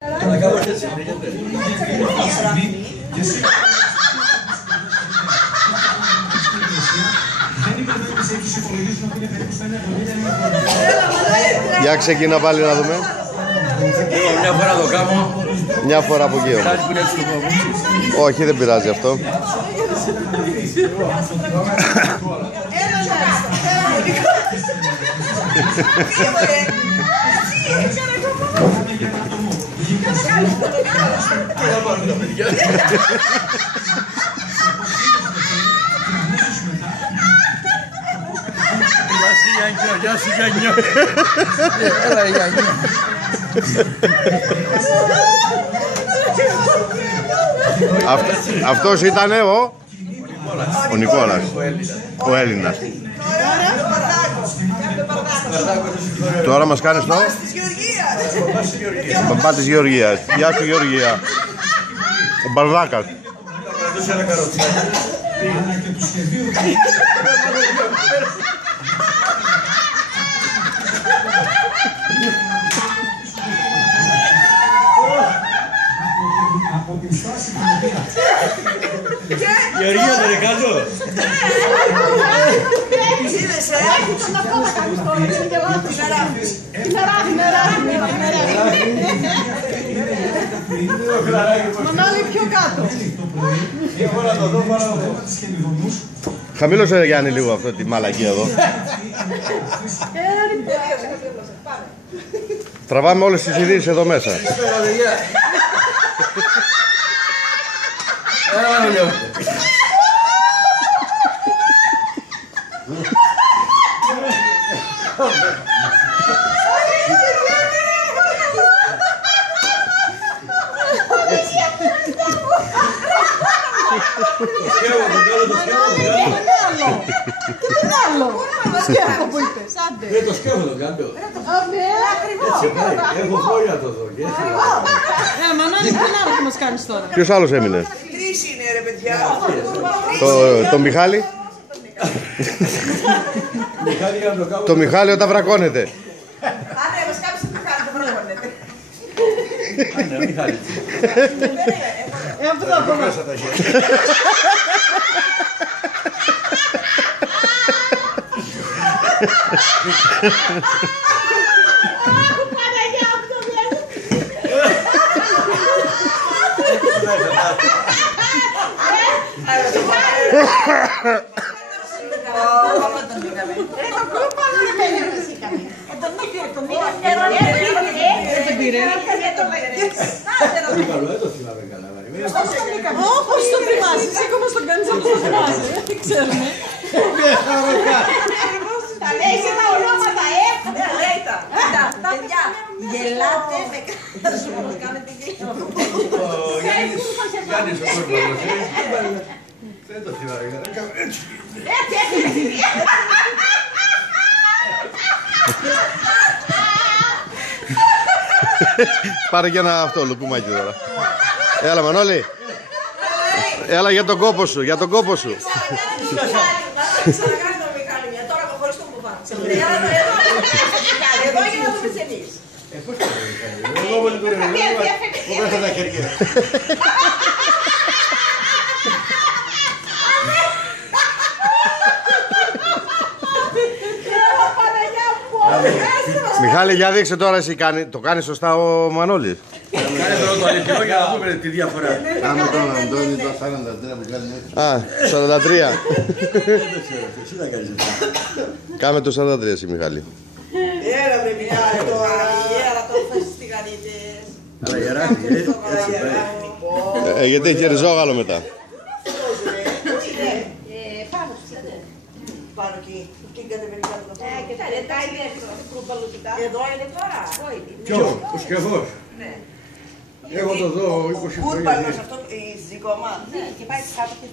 Για ξεκινά πάλι να δούμε. Μια φορά το κάνω. Μια φορά από εκεί. Όχι, δεν πειράζει αυτό. Γεια σου Γιάννιο. Έλα Γιάννιο. Αυτός ήτανε ο Νικόλας, ο Έλληνας. Τώρα μας κάνεις το μπαμπά της Γεωργίας. Γεια σου Γεωργία. Ο Μπαρδάκας. Γεωργία δεν είναι κάτω. Μανώλη πιο κάτω. Χαμήλωσε Γιάννη λίγο αυτό τη μαλακία εδώ. Τραβάμε όλες τις ειδήσεις εδώ μέσα. Δεν το σκέφτομαι το κάνω. Έχω φόλια το δω. Μανώλη, ποιον άλλο θα μας κάνεις τώρα? Ποιος άλλος έμεινε? Τρεις είναι ρε παιδιά. Το Μιχάλη. Το Μιχάλη όταν βρακώνεται. Άντε, μας κάνεις το Μιχάλη, το βρακώνεται. Άντε, Μιχάλη. Αυτό θα πω. Όπως το θυμάσαι, εσύ ακόμα στον κάνεις όπως το θυμάσαι, δεν ξέρουμε. Έχει τα ονόματα, λέει τα. Παιδιά, γελάτε με κάτω που μας κάνετε γελάτε. Γιάννης ο κόσμος. Δεν το θυμάμαι. Πάρε και ένα αυτό λουκούμάκι τώρα. Έλα Μανώλη. Έλα για τον κόπο σου, για τον κόπο σου. Ξανακάνει το Μιχάλη μια, τώρα χωρίς τον κουβά. Εδώ για να το πεις εμείς. Πώς το Μιχάλη. Εγώ με τον εγώ έχω τα χέρια. Μιχάλη, για δείξε τώρα εσύ, το κάνει σωστά ο Μανώλης. Κάνε τώρα το αληθινό για να δούμε τη διαφορά. Κάμε τον Αντώνη το 43 που κάνει έτσι. Α, 43. Εσύ θα κάνεις αυτό. Κάμε το 43 εσύ Μιχάλη. Έλα βρε Μιχάλη τώρα, έλα το θες στις τηγανίτες. Αλλά γεράκι, έτσι. Γιατί έχει ριζόγαλο μετά. Πάνω ψήτε. Πάνω εκεί. Εκεί κατεβαίνει κάτω το φρούμπαλο. Εδώ είναι τώρα. Ποιο, ο σκεφός. Ναι. Έχω το δω 20 χρόνια. Κούρπαλος αυτό, η ζυγωμά. Ναι, και πάει κάτω και